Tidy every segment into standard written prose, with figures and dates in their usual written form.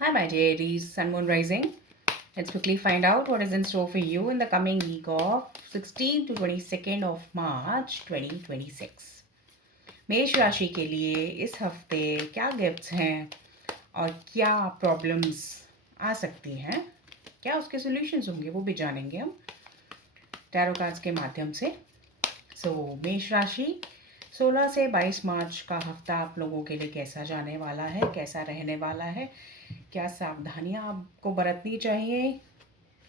Hi, my dear Aries, Sun Moon Rising. Let's quickly find out what is in store for you in the coming week of 16th to 22nd of March 2026. मेष राशि के लिए इस हफ्ते क्या gifts हैं और क्या प्रॉब्लम्स आ सकती हैं, क्या उसके सॉल्यूशंस होंगे, वो भी जानेंगे हम टैरो कार्ड्स के माध्यम से। मेष राशि 16 से 22 मार्च का हफ्ता आप लोगों के लिए कैसा जाने वाला है, कैसा रहने वाला है, क्या सावधानियां आपको बरतनी चाहिए,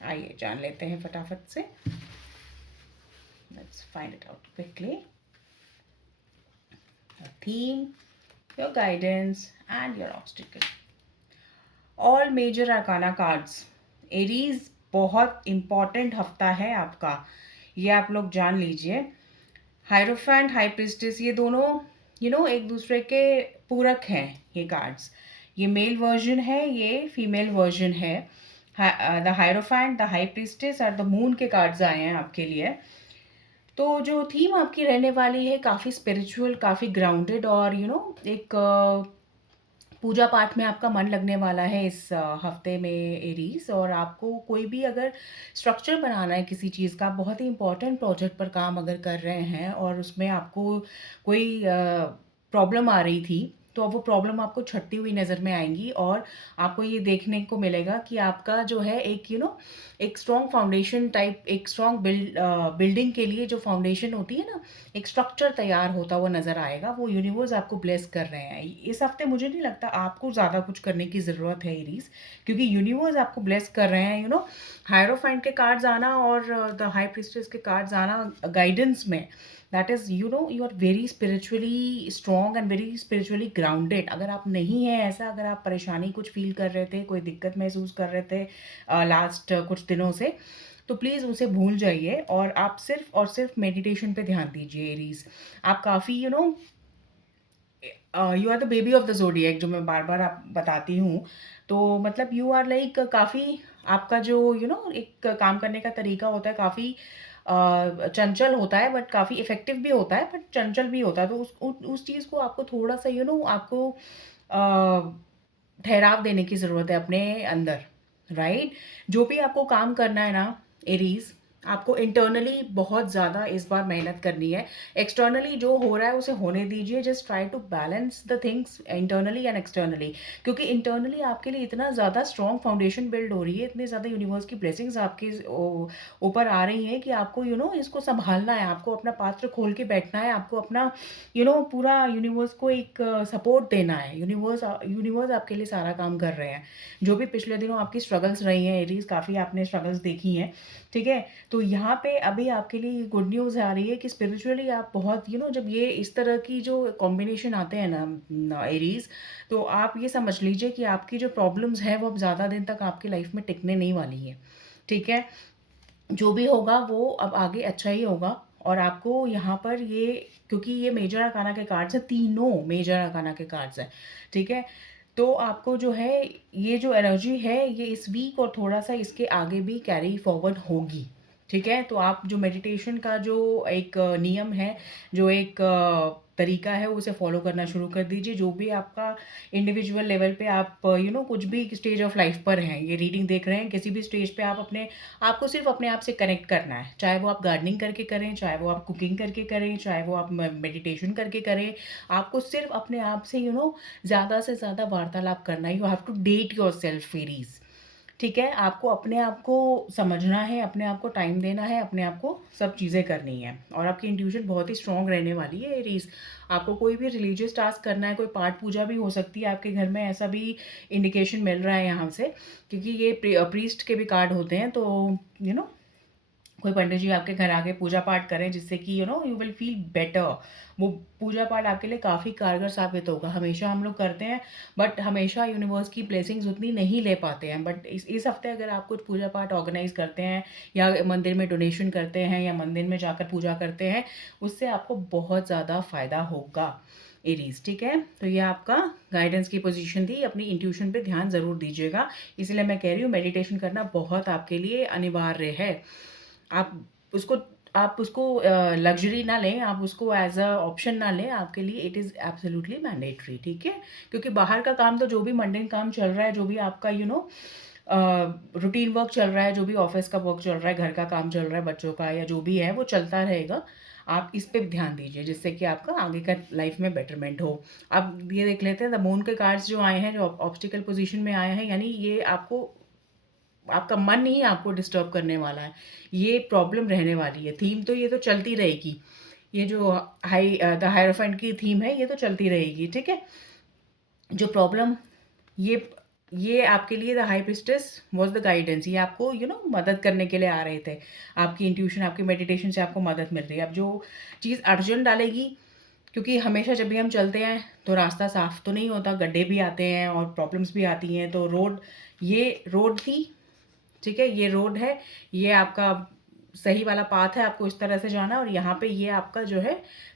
आइए जान लेते हैं फटाफट से। Let's find it out quickly. Your theme, your guidance and your obstacle. All major arcana cards. Aries बहुत इम्पॉर्टेंट हफ्ता है आपका, ये आप लोग जान लीजिए। हायरोफेंट, हाई प्रिस्टेस, ये दोनों एक दूसरे के पूरक हैं ये कार्ड्स। ये मेल वर्जन है, ये फीमेल वर्जन है। The hierophant, the high priestess और द मून के कार्ड्स आए हैं आपके लिए। तो जो थीम आपकी रहने वाली है काफ़ी स्पिरिचुअल, काफ़ी ग्राउंडेड और एक पूजा पाठ में आपका मन लगने वाला है इस हफ्ते में एरीज। और आपको कोई भी अगर स्ट्रक्चर बनाना है किसी चीज़ का, बहुत ही इंपॉर्टेंट प्रोजेक्ट पर काम अगर कर रहे हैं और उसमें आपको कोई प्रॉब्लम आ रही थी, तो अब वो प्रॉब्लम आपको छटती हुई नज़र में आएंगी और आपको ये देखने को मिलेगा कि आपका जो है एक एक स्ट्रॉन्ग फाउंडेशन टाइप, एक स्ट्रॉन्ग बिल्डिंग के लिए जो फाउंडेशन होती है ना, एक स्ट्रक्चर तैयार होता हुआ नज़र आएगा। वो यूनिवर्स आपको ब्लेस कर रहे हैं इस हफ्ते। मुझे नहीं लगता आपको ज़्यादा कुछ करने की ज़रूरत है एरीज, क्योंकि यूनिवर्स आपको ब्लेस कर रहे हैं। हायरोफाइंट के कार्ड्स आना और द हाई प्रिस्टेस के कार्ड्स आना गाइडेंस में, that is you are very spiritually strong and very spiritually grounded. अगर आप नहीं हैं ऐसा, अगर आप परेशानी कुछ फील कर रहे थे, कोई दिक्कत महसूस कर रहे थे लास्ट कुछ दिनों से, तो प्लीज़ उसे भूल जाइए और आप सिर्फ और सिर्फ मेडिटेशन पे ध्यान दीजिए एरीज। आप काफ़ी you are the baby of the zodiac, जो मैं बार बार आप बताती हूँ। तो मतलब यू आर लाइक काफ़ी, आपका जो एक काम करने का तरीका होता है काफ़ी चंचल होता है, बट काफ़ी इफ़ेक्टिव भी होता है, बट चंचल भी होता है। तो उस चीज़ को आपको थोड़ा सा आपको ठहराव देने की ज़रूरत है अपने अंदर, राइट? जो भी आपको काम करना है ना एरीज, आपको इंटरनली बहुत ज़्यादा इस बार मेहनत करनी है। एक्सटर्नली जो हो रहा है उसे होने दीजिए। Just try to balance the things internally and externally, क्योंकि इंटरनली आपके लिए इतना ज़्यादा स्ट्रॉन्ग फाउंडेशन बिल्ड हो रही है, इतने ज़्यादा यूनिवर्स की ब्लेसिंग्स आपके ऊपर आ रही हैं कि आपको इसको संभालना है, आपको अपना पात्र खोल के बैठना है, आपको अपना पूरा यूनिवर्स को एक सपोर्ट देना है। यूनिवर्स आपके लिए सारा काम कर रहे हैं। जो भी पिछले दिनों आपकी स्ट्रगल्स रही हैं एरीज, काफ़ी आपने स्ट्रगल्स देखी हैं, ठीक है? तो यहाँ पे अभी आपके लिए गुड न्यूज़ आ रही है कि स्पिरिचुअली आप बहुत जब ये इस तरह की जो कॉम्बिनेशन आते हैं ना एरीज, तो आप ये समझ लीजिए कि आपकी जो प्रॉब्लम्स हैं वो अब ज़्यादा दिन तक आपकी लाइफ में टिकने नहीं वाली है, ठीक है? जो भी होगा वो अब आगे अच्छा ही होगा। और आपको यहाँ पर ये, क्योंकि ये मेजर अरकाना के कार्ड्स हैं, तीनों मेजर अरकाना के कार्ड्स हैं, ठीक है? तो आपको जो है ये जो एनर्जी है ये इस वीक और थोड़ा सा इसके आगे भी कैरी फॉरवर्ड होगी, ठीक है? तो आप जो मेडिटेशन का जो एक नियम है, जो एक तरीका है, उसे फॉलो करना शुरू कर दीजिए। जो भी आपका इंडिविजुअल लेवल पे आप कुछ भी स्टेज ऑफ लाइफ पर हैं, ये रीडिंग देख रहे हैं, किसी भी स्टेज पे आप अपने आपको सिर्फ अपने आप से कनेक्ट करना है। चाहे वो आप गार्डनिंग करके करें, चाहे वो आप कुकिंग करके करें, चाहे वो आप मेडिटेशन करके करें, आपको सिर्फ अपने आप से ज़्यादा से ज़्यादा वार्तालाप करना है। You have to date yourself fairies, ठीक है? आपको अपने आप को समझना है, अपने आप को टाइम देना है, अपने आप को सब चीज़ें करनी है। और आपकी इंट्यूशन बहुत ही स्ट्रॉन्ग रहने वाली है एरीज। आपको कोई भी रिलीजियस टास्क करना है, कोई पाठ पूजा भी हो सकती है आपके घर में, ऐसा भी इंडिकेशन मिल रहा है यहाँ से, क्योंकि ये प्रीस्ट के भी कार्ड होते हैं। तो यू नो कोई पंडित जी आपके घर आके पूजा पाठ करें, जिससे कि यू विल फील बेटर। वो पूजा पाठ आपके लिए काफ़ी कारगर साबित होगा। हमेशा हम लोग करते हैं, बट हमेशा यूनिवर्स की ब्लेसिंग्स उतनी नहीं ले पाते हैं। बट इस हफ्ते अगर आप कुछ पूजा पाठ ऑर्गेनाइज करते हैं, या मंदिर में डोनेशन करते हैं, या मंदिर में जाकर पूजा करते हैं, उससे आपको बहुत ज़्यादा फ़ायदा होगा एरीज, ठीक है? तो ये आपका गाइडेंस की पोजीशन थी। अपनी इंट्यूशन पे ध्यान ज़रूर दीजिएगा। इसलिए मैं कह रही हूँ मेडिटेशन करना बहुत आपके लिए अनिवार्य है। आप उसको आप उसको लग्ज़री ना लें, आप उसको एज़ अ ऑप्शन ना लें, आपके लिए इट इज़ एब्सोल्यूटली मैंडेटरी, ठीक है? क्योंकि बाहर का काम तो जो भी मंडेन काम चल रहा है, जो भी आपका अ, रूटीन वर्क चल रहा है, जो भी ऑफ़िस का वर्क चल रहा है, घर का काम चल रहा है, बच्चों का या जो भी है, वो चलता रहेगा। आप इस पे ध्यान दीजिए, जिससे कि आपका आगे का लाइफ़ में बेटरमेंट हो। अब ये देख लेते हैं द मून के कार्ड्स जो आए हैं, जो ऑब्स्टिकल पोज़ीशन में आए हैं, यानी ये आपको आपका मन ही आपको डिस्टर्ब करने वाला है। ये प्रॉब्लम रहने वाली है। थीम तो ये तो चलती रहेगी। ये जो द हायरोफेंट की थीम है, ये तो चलती रहेगी, ठीक है? जो प्रॉब्लम ये ये आपके लिए the high priestess was the guidance. ये आपको मदद करने के लिए आ रहे थे। आपकी इंट्यूशन, आपकी मेडिटेशन से आपको मदद मिल रही है। अब जो चीज़ अड़चन डालेगी, क्योंकि हमेशा जब भी हम चलते हैं, तो रास्ता साफ़ तो नहीं होता, गड्ढे भी आते हैं और प्रॉब्लम्स भी आती हैं। तो ये रोड थी, ठीक है? ये रोड है, ये आपका सही वाला पाथ है, आपको इस तरह से जाना है और यहाँ पे ये आपका जो है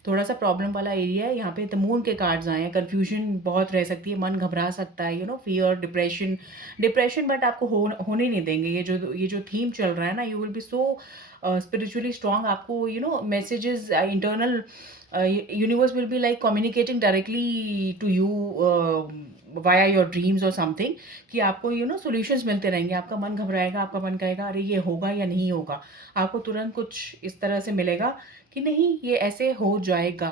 थोड़ा-सा प्रॉब्लम वाला एरिया है। यहाँ पे द मून के कार्ड्स आए हैं, कन्फ्यूजन बहुत रह सकती है, मन घबरा सकता है, फ़ियर, डिप्रेशन डिप्रेशन बट आपको होने नहीं देंगे। ये जो थीम चल रहा है ना, you will be so spiritually strong. आपको messages internal universe will be like communicating directly to you via your dreams और समथिंग, कि आपको सॉल्यूशंस मिलते रहेंगे। आपका मन घबराएगा, आपका मन कहेगा अरे ये होगा या नहीं होगा। आपको तुरंत कुछ इस तरह से मिलेगा कि नहीं, ये ऐसे हो जाएगा,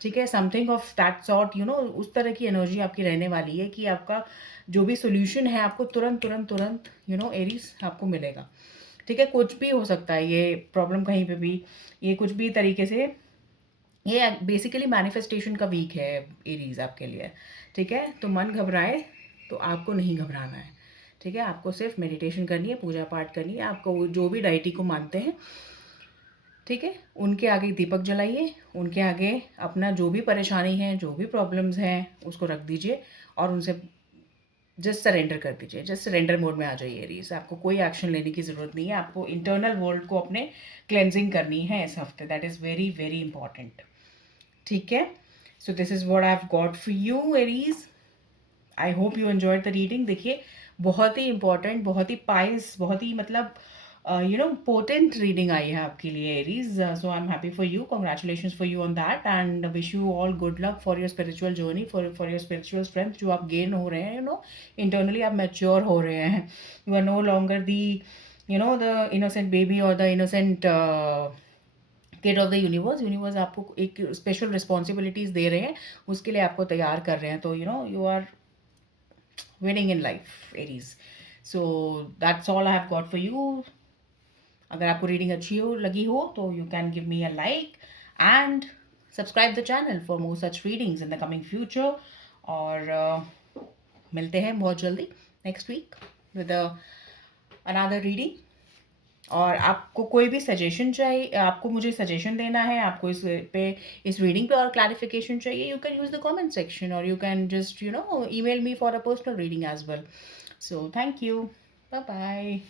ठीक है? समथिंग ऑफ दैट सॉर्ट, उस तरह की एनर्जी आपकी रहने वाली है कि आपका जो भी सॉल्यूशन है, आपको तुरंत तुरंत तुरंत एरीज आपको मिलेगा, ठीक है? कुछ भी हो सकता है ये प्रॉब्लम, कहीं पे भी ये कुछ भी तरीके से, ये बेसिकली मैनिफेस्टेशन का वीक है एरीज आपके लिए, ठीक है? तो मन घबराए तो आपको नहीं घबराना है, ठीक है? आपको सिर्फ मेडिटेशन करनी है, पूजा पाठ करनी है, आपको जो भी डाइटी को मानते हैं, ठीक है? उनके आगे दीपक जलाइए, उनके आगे अपना जो भी परेशानी है, जो भी प्रॉब्लम्स हैं, उसको रख दीजिए और उनसे जस्ट सरेंडर कर दीजिए। जस्ट सरेंडर मोड में आ जाइए एरीज। आपको कोई एक्शन लेने की ज़रूरत नहीं है। आपको इंटरनल वर्ल्ड को अपने क्लेंजिंग करनी है इस हफ्ते। That is very very important, ठीक है? So this is what I have got for you Aries. I hope you enjoyed the reading. देखिए, बहुत ही इंपॉर्टेंट, बहुत ही पाइस, बहुत ही मतलब पोटेंट रीडिंग आई है आपके लिए Aries. So I am happy for you, congratulations for you on that and wish you all good luck for your spiritual journey, for your spiritual strength जो आप gain हो रहे हैं। इंटरनली आप mature हो रहे हैं। You are no longer the the innocent baby और the innocent kid of the universe आपको एक स्पेशल रिस्पॉन्सिबिलिटीज़ दे रहे हैं, उसके लिए आपको तैयार कर रहे हैं। तो you are winning in life, Aries. So that's all I have got for you. अगर आपको रीडिंग अच्छी लगी हो तो you can give me a like and subscribe the channel for more such readings in the coming future. और मिलते हैं बहुत जल्दी next week with another reading. और आपको कोई भी सजेशन चाहिए, आपको मुझे सजेशन देना है, आपको इस रीडिंग पे और क्लैरिफिकेशन चाहिए, you can use the comment section और you can just email me for a personal reading as well. So thank you, bye bye.